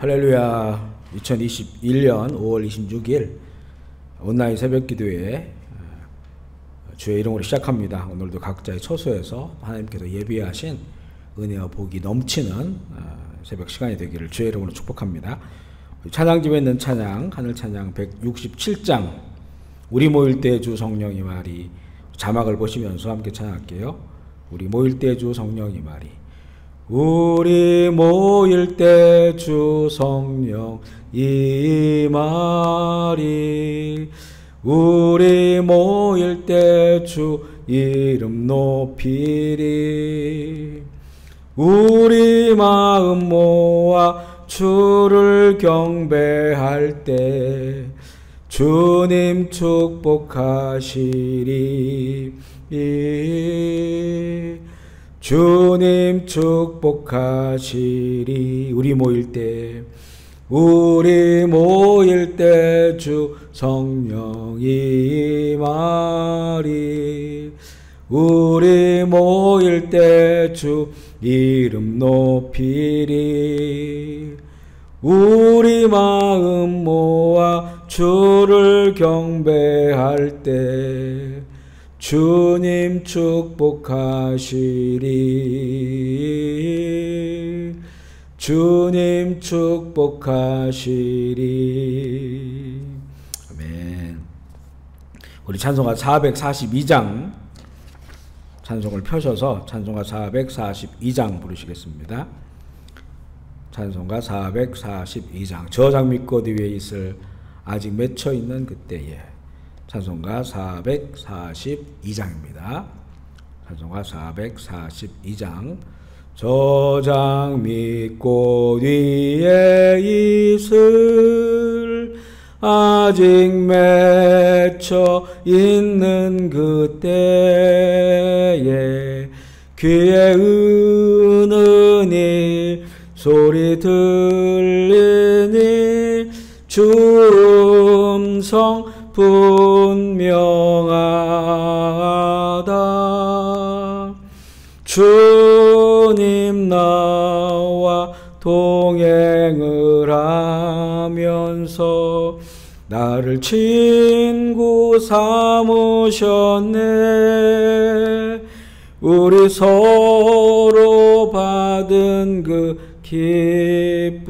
할렐루야. 2021년 5월 26일 온라인 새벽기도회 주의 이름으로 시작합니다. 오늘도 각자의 처소에서 하나님께서 예비하신 은혜와 복이 넘치는 새벽 시간이 되기를 주의 이름으로 축복합니다. 찬양집에 있는 찬양, 하늘 찬양 167장 우리 모일 때 주 성령이 말이, 자막을 보시면서 함께 찬양할게요. 우리 모일 때 주 성령이 말이, 우리 모일 때 주 성령 이 말이, 우리 모일 때 주 이름 높이리, 우리 마음 모아 주를 경배할 때 주님 축복하시리, 주님 축복하시리. 우리 모일 때 주 성령이 말이, 우리 모일 때 주 이름 높이리, 우리 마음 모아 주를 경배할 때 주님 축복하시리, 주님 축복하시리. 아멘. 우리 찬송가 442장 찬송을 펴셔서 찬송가 442장 부르시겠습니다. 찬송가 442장 저장미꽃 위에 있을 아직 맺혀있는 그때에, 찬송가 442장입니다. 찬송가 442장 저장미꽃 위에 있을 아직 맺혀 있는 그때에 귀에 은은히 소리 들리니 주 음성 분명하다. 주님 나와 동행을 하면서 나를 친구 삼으셨네. 우리 서로 받은 그 기쁨은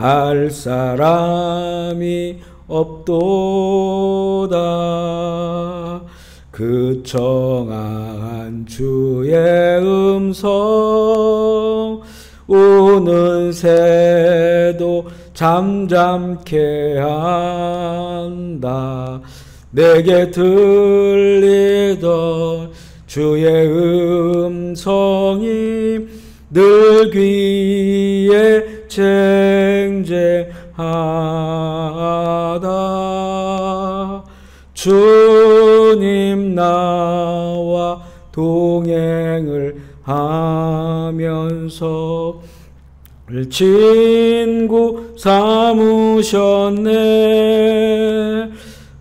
알 사람이 없도다. 그 청한 주의 음성 우는 새도 잠잠케 한다. 내게 들리던 주의 음성이 늘 귀에 쟁쟁하다. 주님 나와 동행을 하면서 친구 삼으셨네.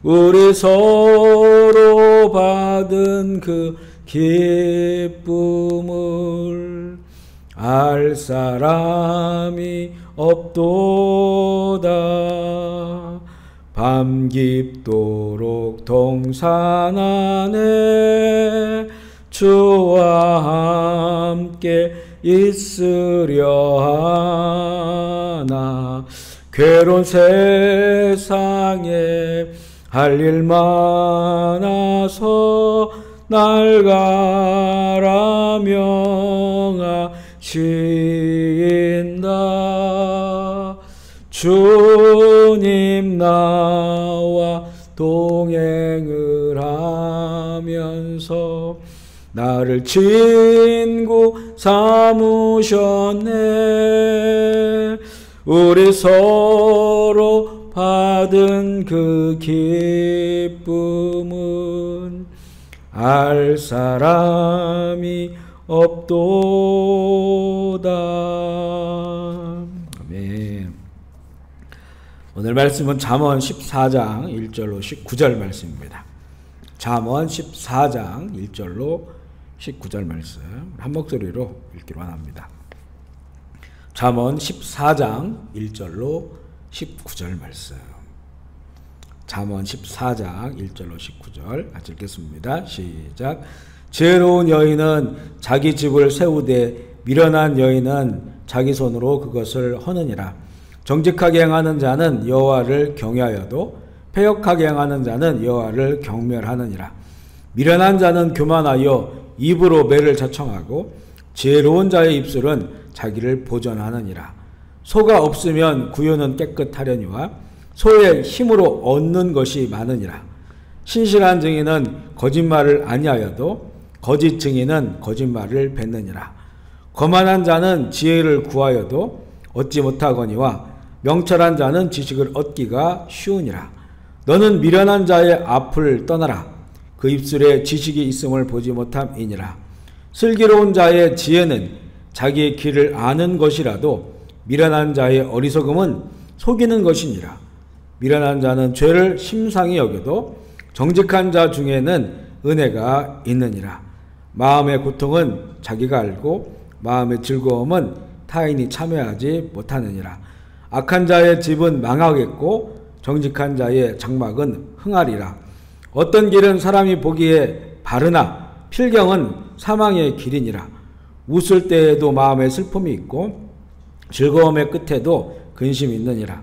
우리 서로 받은 그 기쁨을 알 사람이 없도다. 밤 깊도록 동산 안에 주와 함께 있으려 하나. 괴로운 세상에 할 일 많아서 날 가라 명하신다. 주님 나와 동행을 하면서 나를 친구 삼으셨네. 우리 서로 받은 그 기쁨은 알 사람이 없도다. 아멘. 오늘 말씀은 잠언 14장 1절로 19절 말씀입니다. 잠언 14장 1절로 19절 말씀 한 목소리로 읽기로 원합니다. 잠언 14장 1절로 19절 말씀. 잠언 14장 1절로 19절 같이 읽겠습니다. 시작. 지혜로운 여인은 자기 집을 세우되 미련한 여인은 자기 손으로 그것을 허느니라. 정직하게 행하는 자는 여호와를 경외하여도 패역하게 행하는 자는 여호와를 경멸하느니라. 미련한 자는 교만하여 입으로 매를 자청하고 지혜로운 자의 입술은 자기를 보전하느니라. 소가 없으면 구유는 깨끗하려니와 소의 힘으로 얻는 것이 많으니라. 신실한 증인은 거짓말을 아니하여도 거짓 증인은 거짓말을 뱉느니라. 거만한 자는 지혜를 구하여도 얻지 못하거니와 명철한 자는 지식을 얻기가 쉬우니라. 너는 미련한 자의 앞을 떠나라. 그 입술에 지식이 있음을 보지 못함이니라. 슬기로운 자의 지혜는 자기의 길을 아는 것이라도 미련한 자의 어리석음은 속이는 것이니라. 미련한 자는 죄를 심상히 여겨도 정직한 자 중에는 은혜가 있느니라. 마음의 고통은 자기가 알고 마음의 즐거움은 타인이 참여하지 못하느니라. 악한 자의 집은 망하겠고 정직한 자의 장막은 흥하리라. 어떤 길은 사람이 보기에 바르나 필경은 사망의 길이니라. 웃을 때에도 마음에 슬픔이 있고 즐거움의 끝에도 근심이 있느니라.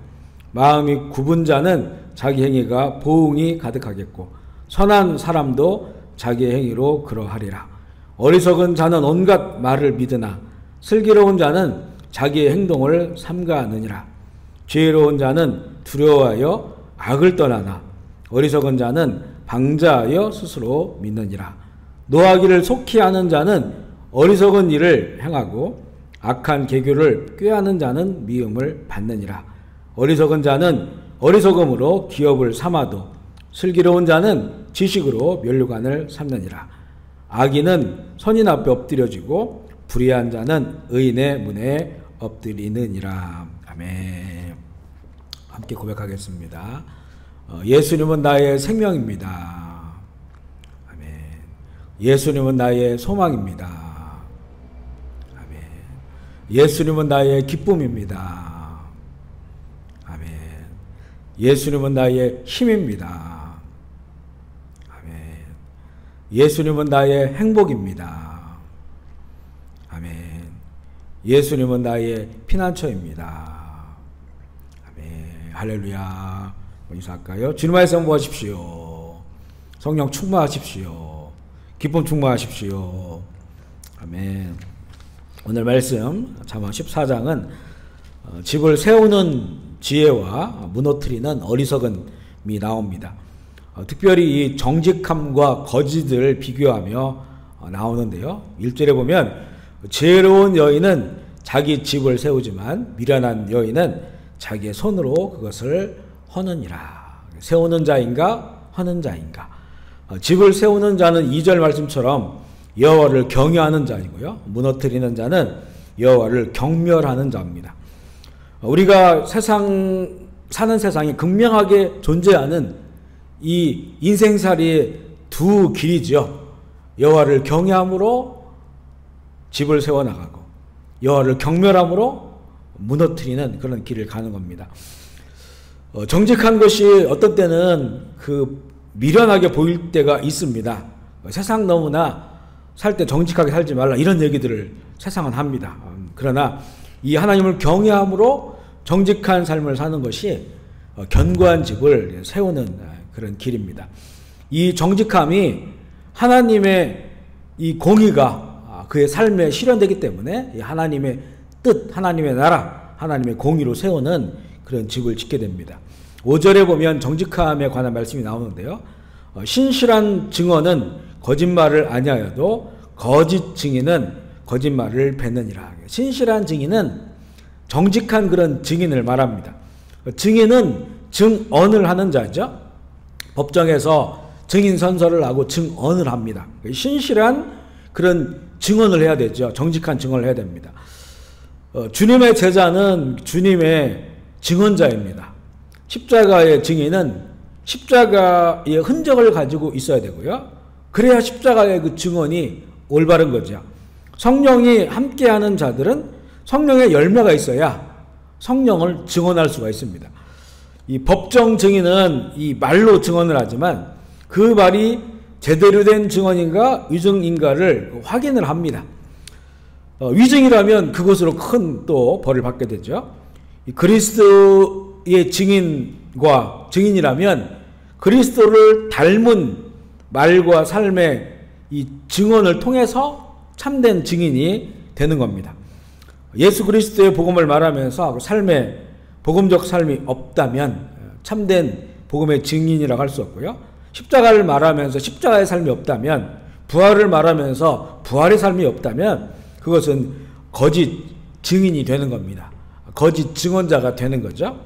마음이 굽은 자는 자기 행위가 보응이 가득하겠고 선한 사람도 자기 행위로 그러하리라. 어리석은 자는 온갖 말을 믿으나 슬기로운 자는 자기의 행동을 삼가하느니라. 지혜로운 자는 두려워하여 악을 떠나나 어리석은 자는 방자하여 스스로 믿느니라. 노하기를 속히 하는 자는 어리석은 일을 행하고 악한 계교를 꾀하는 자는 미움을 받느니라. 어리석은 자는 어리석음으로 기업을 삼아도 슬기로운 자는 지식으로 면류관을 삼느니라. 악인은 선인 앞에 엎드려지고 불의한 자는 의인의 문에 엎드리느니라. 아멘. 함께 고백하겠습니다. 예수님은 나의 생명입니다. 아멘. 예수님은 나의 소망입니다. 아멘. 예수님은 나의 기쁨입니다. 아멘. 예수님은 나의 힘입니다. 아멘. 예수님은 나의 행복입니다. 아멘. 예수님은 나의 피난처입니다. 아멘. 할렐루야. 인사할까요? 주님 말씀 보십시오. 성령 충만하십시오. 기쁨 충만하십시오. 아멘. 오늘 말씀 잠언 14장은 집을 세우는 지혜와 무너뜨리는 어리석음이 나옵니다. 특별히 이 정직함과 거짓을 비교하며 나오는데요. 1절에 보면 지혜로운 여인은 자기 집을 세우지만 미련한 여인은 자기의 손으로 그것을 허느니라. 세우는 자인가 허는 자인가. 집을 세우는 자는 2절 말씀처럼 여호와를 경외하는 자이고요. 무너뜨리는 자는 여호와를 경멸하는 자입니다. 우리가 사는 세상이 극명하게 존재하는 이 인생살이의 두 길이죠. 여호와를 경외함으로 집을 세워나가고 여호와를 경멸함으로 무너뜨리는 그런 길을 가는 겁니다. 정직한 것이 어떤 때는 미련하게 보일 때가 있습니다. 세상 너무나 살 때 정직하게 살지 말라 이런 얘기들을 세상은 합니다. 그러나 이 하나님을 경외함으로 정직한 삶을 사는 것이 견고한 집을 세우는 그런 길입니다. 이 정직함이 하나님의 이 공의가 그의 삶에 실현되기 때문에 하나님의 뜻, 하나님의 나라, 하나님의 공의로 세우는 그런 집을 짓게 됩니다. 5절에 보면 정직함에 관한 말씀이 나오는데요. 신실한 증언은 거짓말을 아니하여도 거짓 증인은 거짓말을 뱉느니라. 신실한 증인은 정직한 그런 증인을 말합니다. 증인은 증언을 하는 자죠. 법정에서 증인 선서를 하고 증언을 합니다. 신실한 그런 증언을 해야 되죠. 정직한 증언을 해야 됩니다. 주님의 제자는 주님의 증언자입니다. 십자가의 증인은 십자가의 흔적을 가지고 있어야 되고요. 그래야 십자가의 그 증언이 올바른 거죠. 성령이 함께하는 자들은 성령의 열매가 있어야 성령을 증언할 수가 있습니다. 이 법정 증인은 이 말로 증언을 하지만 그 말이 제대로 된 증언인가 위증인가를 확인을 합니다. 위증이라면 그것으로 큰 또 벌을 받게 되죠. 그리스도의 증인과 증인이라면 그리스도를 닮은 말과 삶의 이 증언을 통해서 참된 증인이 되는 겁니다. 예수 그리스도의 복음을 말하면서 삶의 복음적 삶이 없다면 참된 복음의 증인이라고 할 수 없고요. 십자가를 말하면서 십자가의 삶이 없다면, 부활을 말하면서 부활의 삶이 없다면 그것은 거짓 증인이 되는 겁니다. 거짓 증언자가 되는 거죠.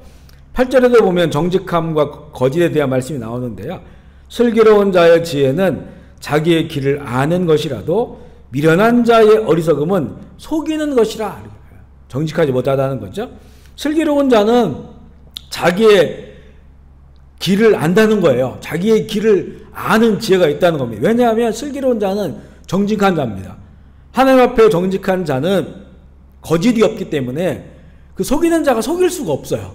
8절에도 보면 정직함과 거짓에 대한 말씀이 나오는데요. 슬기로운 자의 지혜는 자기의 길을 아는 것이라도 미련한 자의 어리석음은 속이는 것이라. 정직하지 못하다는 거죠. 슬기로운 자는 자기의 길을 안다는 거예요. 자기의 길을 아는 지혜가 있다는 겁니다. 왜냐하면 슬기로운 자는 정직한 자입니다. 하나님 앞에 정직한 자는 거짓이 없기 때문에 그 속이는 자가 속일 수가 없어요.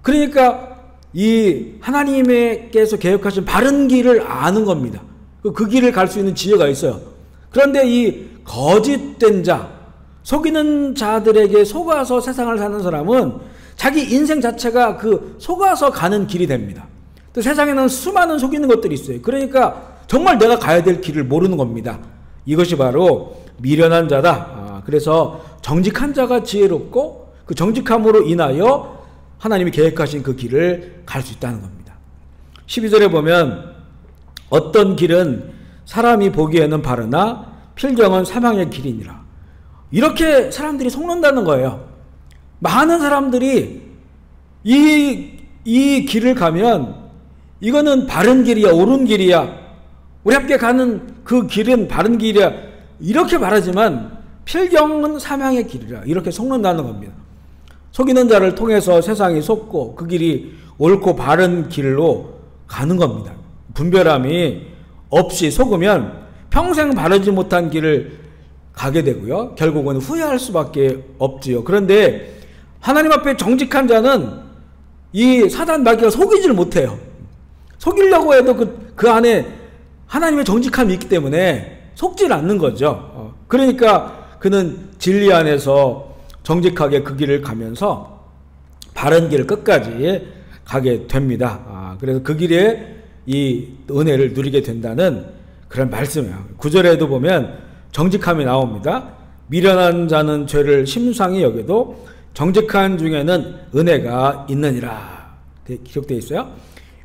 그러니까 이 하나님께서 계획하신 바른 길을 아는 겁니다. 그 길을 갈 수 있는 지혜가 있어요. 그런데 이 거짓된 자, 속이는 자들에게 속아서 세상을 사는 사람은 자기 인생 자체가 그 속아서 가는 길이 됩니다. 또 세상에는 수많은 속이는 것들이 있어요. 그러니까 정말 내가 가야 될 길을 모르는 겁니다. 이것이 바로 미련한 자다. 그래서 정직한 자가 지혜롭고 그 정직함으로 인하여 하나님이 계획하신 그 길을 갈 수 있다는 겁니다. 12절에 보면 어떤 길은 사람이 보기에는 바르나 필경은 사망의 길이니라. 이렇게 사람들이 속는다는 거예요. 많은 사람들이 이 길을 가면 이거는 바른 길이야, 옳은 길이야, 우리 함께 가는 그 길은 바른 길이야, 이렇게 말하지만 필경은 사망의 길이라. 이렇게 속는다는 겁니다. 속이는 자를 통해서 세상이 속고 그 길이 옳고 바른 길로 가는 겁니다. 분별함이 없이 속으면 평생 바르지 못한 길을 가게 되고요. 결국은 후회할 수밖에 없지요. 그런데 하나님 앞에 정직한 자는 이 사단 마귀가 속이지를 못해요. 속이려고 해도 그 안에 하나님의 정직함이 있기 때문에 속질 않는 거죠. 그러니까 그는 진리 안에서 정직하게 그 길을 가면서 바른 길을 끝까지 가게 됩니다. 그래서 그 길에 이 은혜를 누리게 된다는 그런 말씀이에요. 9절에도 보면 정직함이 나옵니다. 미련한 자는 죄를 심상히 여겨도 정직한 중에는 은혜가 있느니라. 기록되어 있어요.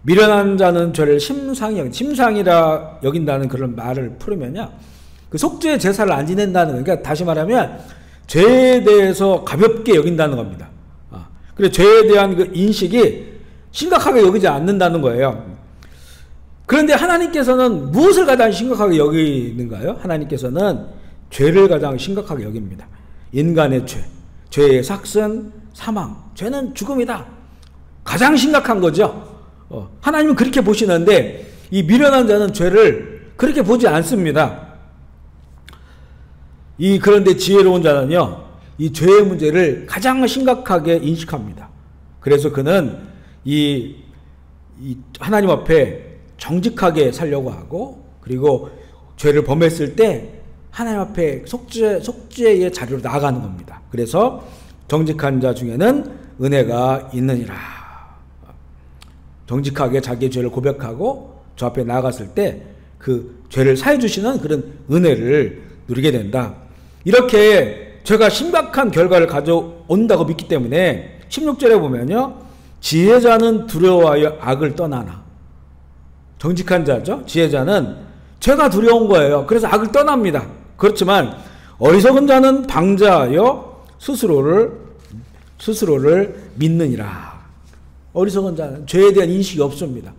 미련한 자는 죄를 심상이라 여긴다는 그런 말을 풀으면요. 그 속죄 제사를 안 지낸다는 거예요. 그러니까 다시 말하면 죄에 대해서 가볍게 여긴다는 겁니다. 그래서 죄에 대한 그 인식이 심각하게 여기지 않는다는 거예요. 그런데 하나님께서는 무엇을 가장 심각하게 여기는가요? 하나님께서는 죄를 가장 심각하게 여깁니다. 인간의 죄, 죄의 삭슨, 사망, 죄는 죽음이다. 가장 심각한 거죠. 하나님은 그렇게 보시는데 이 미련한 자는 죄를 그렇게 보지 않습니다. 그런데 지혜로운 자는요, 이 죄의 문제를 가장 심각하게 인식합니다. 그래서 그는 이 하나님 앞에 정직하게 살려고 하고, 그리고 죄를 범했을 때 하나님 앞에 속죄의 자리로 나아가는 겁니다. 그래서 정직한 자 중에는 은혜가 있느니라. 정직하게 자기의 죄를 고백하고 저 앞에 나아갔을 때 그 죄를 사해 주시는 그런 은혜를 누리게 된다. 이렇게 죄가 심각한 결과를 가져온다고 믿기 때문에 16절에 보면요, 지혜자는 두려워하여 악을 떠나나. 정직한 자죠. 지혜자는 죄가 두려운 거예요. 그래서 악을 떠납니다. 그렇지만 어리석은 자는 방자하여 스스로를 믿느니라. 어리석은 자는 죄에 대한 인식이 없습니다.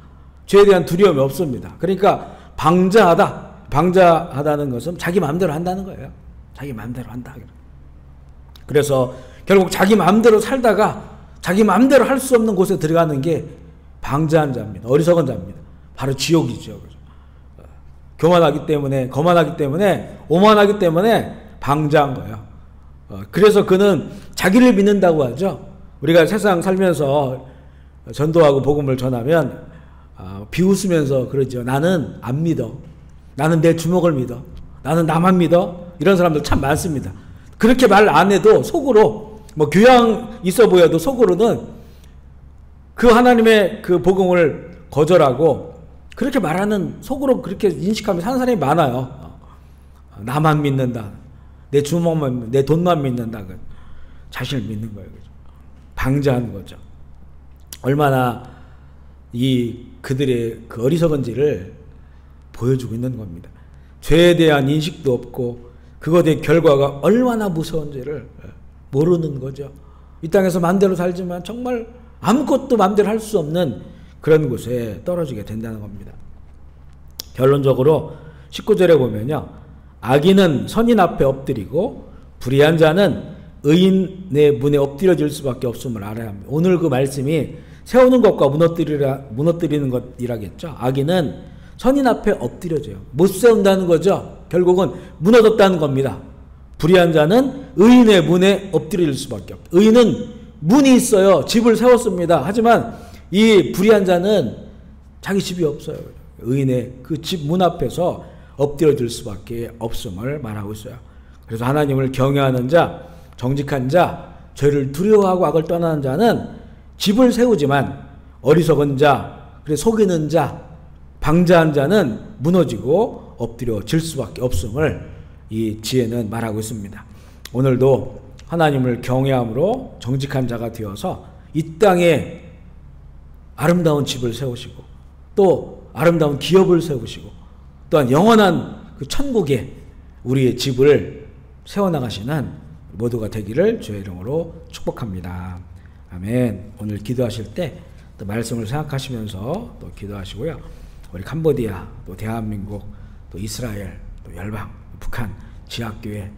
죄에 대한 두려움이 없습니다. 그러니까 방자하다는 것은 자기 마음대로 한다는 거예요. 자기 마음대로 한다. 그래서 결국 자기 마음대로 살다가 자기 마음대로 할 수 없는 곳에 들어가는 게 방자한 자입니다. 어리석은 자입니다. 바로 지옥이죠. 거만하기 때문에, 오만하기 때문에 방자한 거예요. 그래서 그는 자기를 믿는다고 하죠. 우리가 세상 살면서 전도하고 복음을 전하면 비웃으면서 그러죠. 나는 안 믿어. 나는 내 주먹을 믿어. 나는 나만 믿어. 이런 사람들 참 많습니다. 그렇게 말 안 해도 속으로 뭐 교양 있어 보여도 속으로는 그 하나님의 그 복음을 거절하고 그렇게 말하는, 속으로 그렇게 인식하면서 사는 사람이 많아요. 나만 믿는다. 내 주먹만, 내 돈만 믿는다. 자신을 믿는 거예요. 방자한 거죠. 얼마나 그들의 그 어리석은지를 보여주고 있는 겁니다. 죄에 대한 인식도 없고 그것의 결과가 얼마나 무서운지를 모르는 거죠. 이 땅에서 마음대로 살지만 정말 아무것도 마음대로 할 수 없는 그런 곳에 떨어지게 된다는 겁니다. 결론적으로 19절에 보면요. 악인은 선인 앞에 엎드리고 불의한 자는 의인의 문에 엎드려질 수밖에 없음을 알아야 합니다. 오늘 그 말씀이 세우는 것과 무너뜨리는 것이라겠죠. 악인은 선인 앞에 엎드려져요. 못 세운다는 거죠. 결국은 무너졌다는 겁니다. 불의한 자는 의인의 문에 엎드릴 수밖에 없다. 의인은 문이 있어요. 집을 세웠습니다. 하지만 이 불의한 자는 자기 집이 없어요. 의인의 그 집 문 앞에서 엎드려질 수밖에 없음을 말하고 있어요. 그래서 하나님을 경외하는 자, 정직한 자, 죄를 두려워하고 악을 떠나는 자는 집을 세우지만 어리석은 자, 속이는 자, 방자한 자는 무너지고 엎드려질 수밖에 없음을 이 지혜는 말하고 있습니다. 오늘도 하나님을 경외함으로 정직한 자가 되어서 이 땅에 아름다운 집을 세우시고 또 아름다운 기업을 세우시고 또한 영원한 그 천국에 우리의 집을 세워나가시는 모두가 되기를 주의 이름으로 축복합니다. 아멘. 오늘 기도하실 때 또 말씀을 생각하시면서 또 기도하시고요. 우리 캄보디아, 또 대한민국, 또 이스라엘, 또 열방, 북한, 지하교회,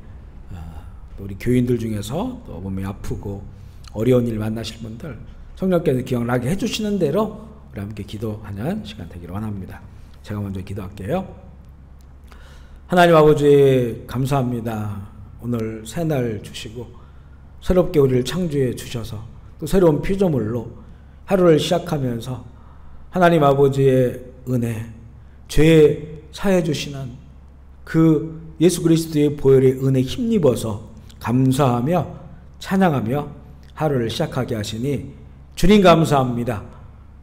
또 우리 교인들 중에서 또 몸이 아프고 어려운 일 만나실 분들 성령께서 기억나게 해주시는 대로 우리 함께 기도하는 시간 되기를 원합니다. 제가 먼저 기도할게요. 하나님 아버지 감사합니다. 오늘 새날 주시고 새롭게 우리를 창조해 주셔서 또 새로운 피조물로 하루를 시작하면서 하나님 아버지의 은혜, 죄 사해 주시는 그 예수 그리스도의 보혈의 은혜 힘입어서 감사하며 찬양하며 하루를 시작하게 하시니 주님 감사합니다.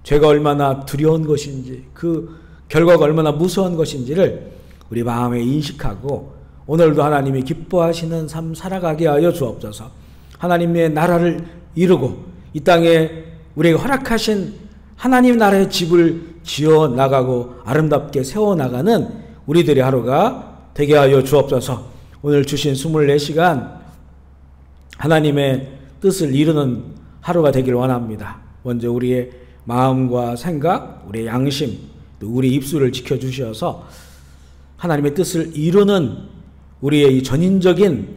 죄가 얼마나 두려운 것인지 그 결과가 얼마나 무서운 것인지를 우리 마음에 인식하고 오늘도 하나님이 기뻐하시는 삶 살아가게 하여 주옵소서. 하나님의 나라를 이루고 이 땅에 우리에게 허락하신 하나님 나라의 집을 지어 나가고 아름답게 세워나가는 우리들의 하루가 되게 하여 주옵소서. 오늘 주신 24시간 하나님의 뜻을 이루는 하루가 되길 원합니다. 먼저 우리의 마음과 생각, 우리의 양심, 또 우리의 입술을 지켜주셔서 하나님의 뜻을 이루는 우리의 이 전인적인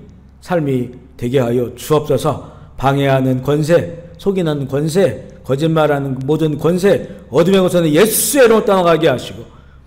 삶이 되게 하여 주옵소서. 방해하는 권세, 속이는 권세, 거짓말하는 모든 권세, 어둠의 권세는 예수의 이름으로 떠나가게 하시고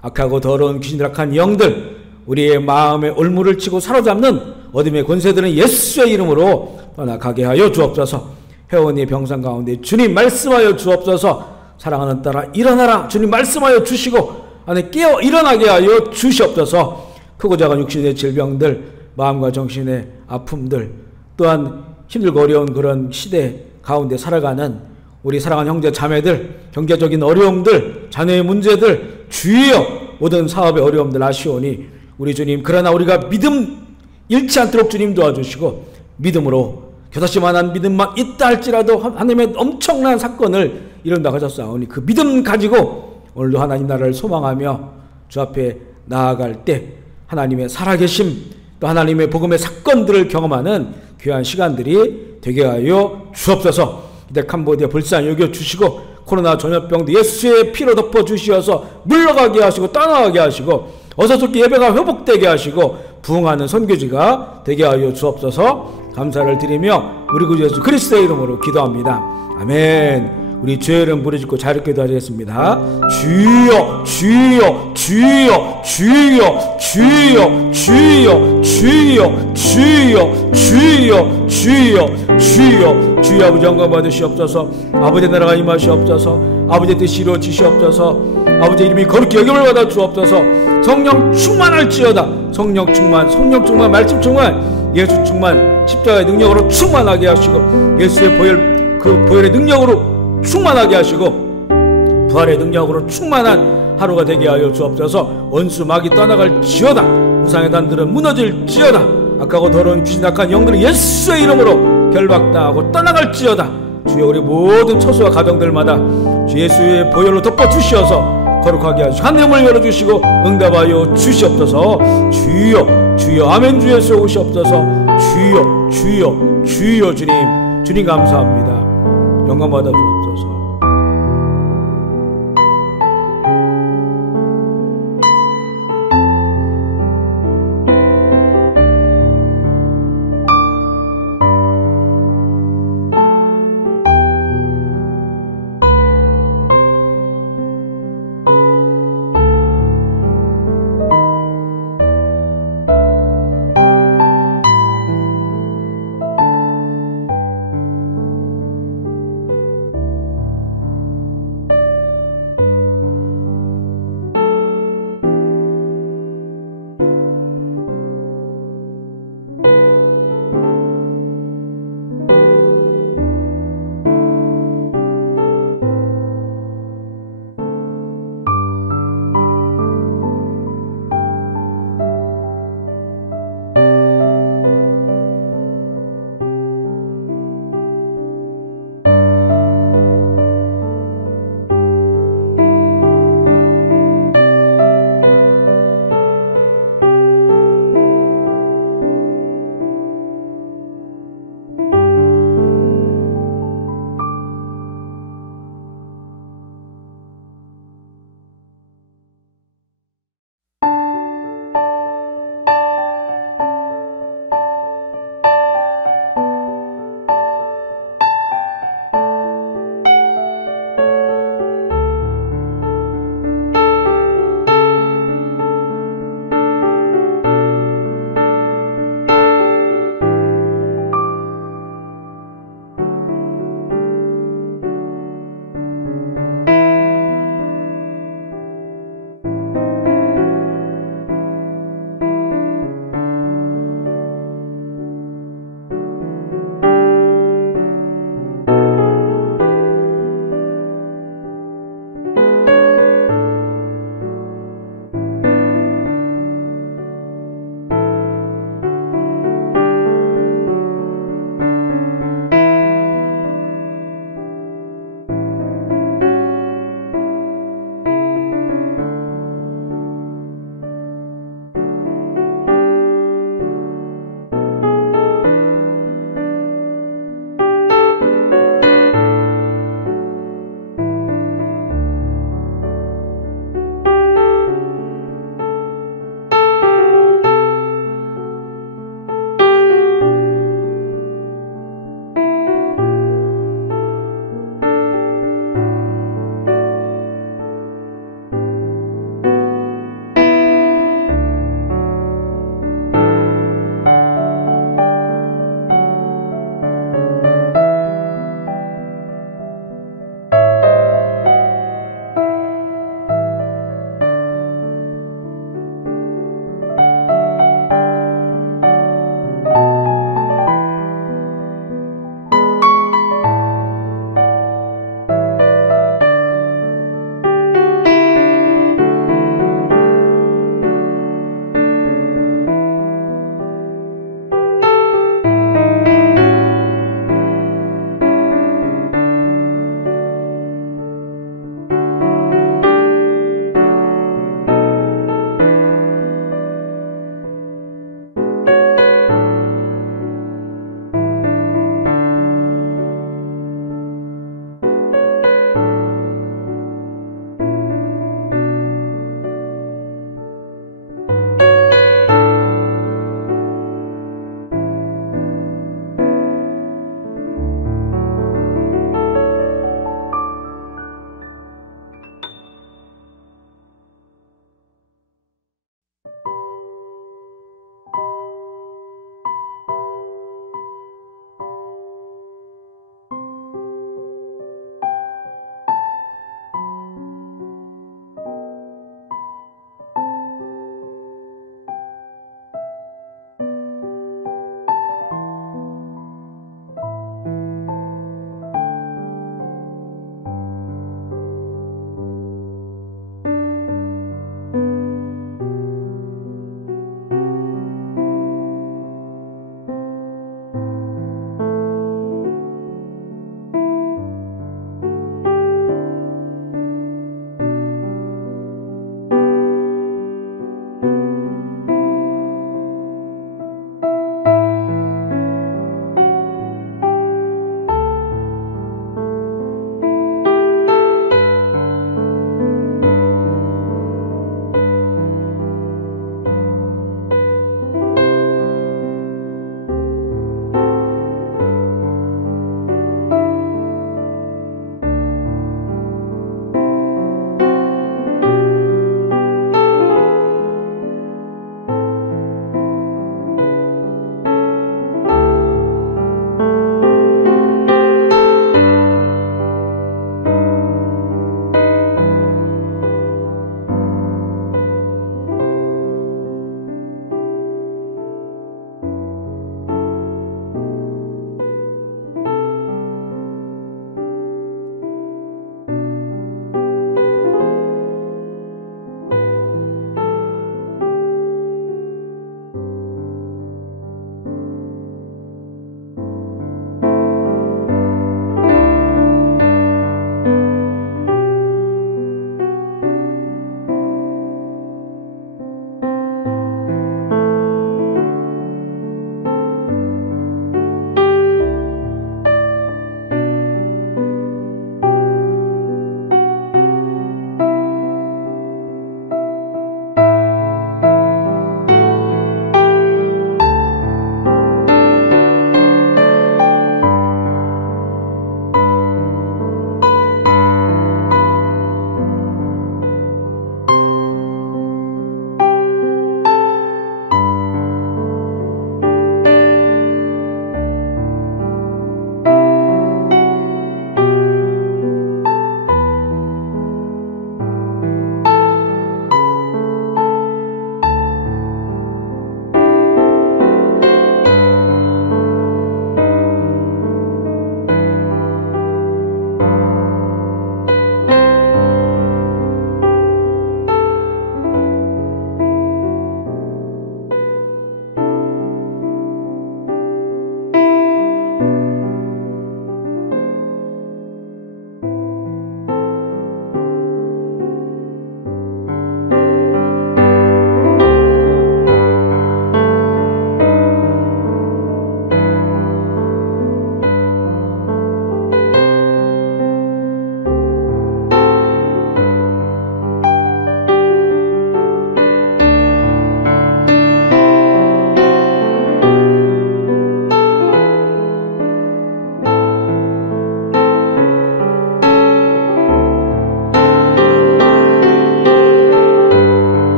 악하고 더러운 귀신들악한 영들, 우리의 마음에 올무를 치고 사로잡는 어둠의 권세들은 예수의 이름으로 떠나가게 하여 주옵소서. 회원의 병상 가운데 주님 말씀하여 주옵소서. 사랑하는 딸아 일어나라. 주님 말씀하여 주시고 안에 깨어 일어나게 하여 주시옵소서. 크고 작은 육신의 질병들, 마음과 정신의 아픔들, 또한 힘들고 어려운 그런 시대 가운데 살아가는 우리 사랑하는 형제 자매들, 경제적인 어려움들, 자녀의 문제들, 주여 모든 사업의 어려움들 아시오니 우리 주님, 그러나 우리가 믿음 잃지 않도록 주님 도와주시고 믿음으로 겨자씨만한 믿음만 있다 할지라도 하나님의 엄청난 사건을 이룬다 하셨사오니 그 믿음 가지고 오늘도 하나님 나라를 소망하며 주 앞에 나아갈 때 하나님의 살아계심 또 하나님의 복음의 사건들을 경험하는 귀한 시간들이 되게 하여 주옵소서. 이제 캄보디아 불쌍히 여겨주시고 코로나 전염병도 예수의 피로 덮어주시어서 물러가게 하시고 떠나가게 하시고 어서 좋게 예배가 회복되게 하시고 부흥하는 선교지가 되게 하여 주옵소서. 감사를 드리며 우리 구주 예수 그리스도의 이름으로 기도합니다. 아멘. 우리 주의 이름 부르짖고 자유롭게 기도하겠습니다. 주여 주여 주여 주여 주여 주여 주여 주여 주여 주여 주여 주여 아버지 영광 받으시옵소서. 아버지 나라가 임하시옵소서. 아버지 뜻이 이루어지시옵소서. 아버지 이름이 거룩히 여김을 받아 주옵소서. 성령 충만할지어다. 성령 충만 말씀 충만 예수 충만 십자가의 능력으로 충만하게 하시고 예수의 보혈의 능력으로 충만하게 하시고 부활의 능력으로 충만한 하루가 되게 하여 주옵소서. 원수 마귀 떠나갈지어다. 우상의 단들은 무너질지어다. 악하고 더러운 귀신 악한 영들은 예수의 이름으로 결박당하고 떠나갈지어다. 주여 우리 모든 처소와 가정들마다 주 예수의 보혈로 덮어주시어서 거룩하게 하시고 하늘문을 열어주시고 응답하여 주시옵소서. 주여 주여 아멘. 주 예수 오시옵소서. 주여 주여 주여 주님 감사합니다. 영광 받아주옵소서.